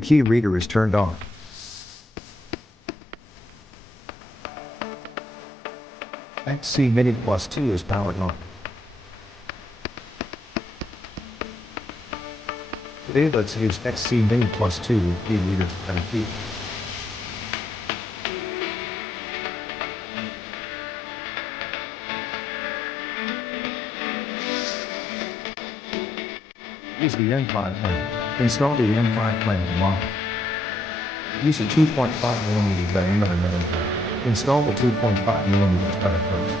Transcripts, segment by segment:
The key reader is turned on. XC Mini Plus 2 is powered on. Today let's use XC Mini Plus 2 key reader and key. Use the M5 plan. Install the M5 plan to model. Use a 2.5mm diameter metal. Install the 2.5mm cutter first.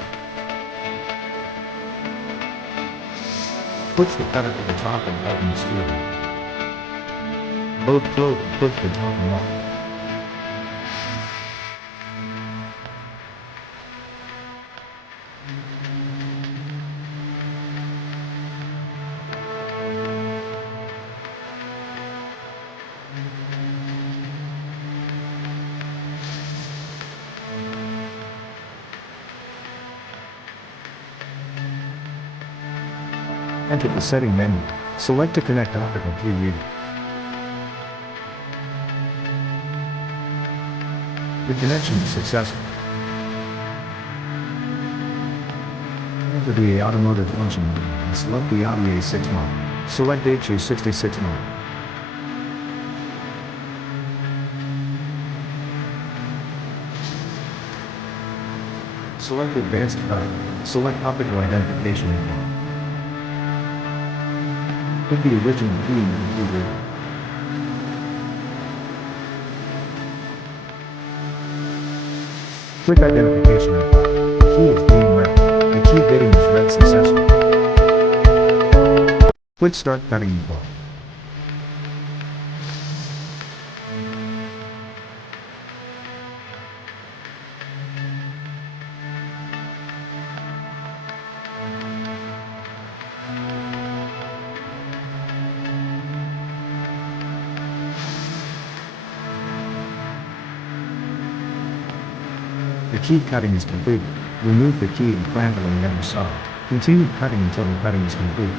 Push the cutter to the top and tighten the steel. Load probe and push the top and off. Enter the setting menu. Select to connect optical key reader. The connection is successful. Enter the Automotive function and select the Audi A6 model. Select HU66 model. Select Advanced Cut. Select Optical Identification info. Put the original key in the key reader. Click Identification info. The key is being read. The key bitting is read successfully. Click Start Cutting info. The key cutting is completed. Remove the key and clamp it on the other side. Continue cutting until the cutting is complete.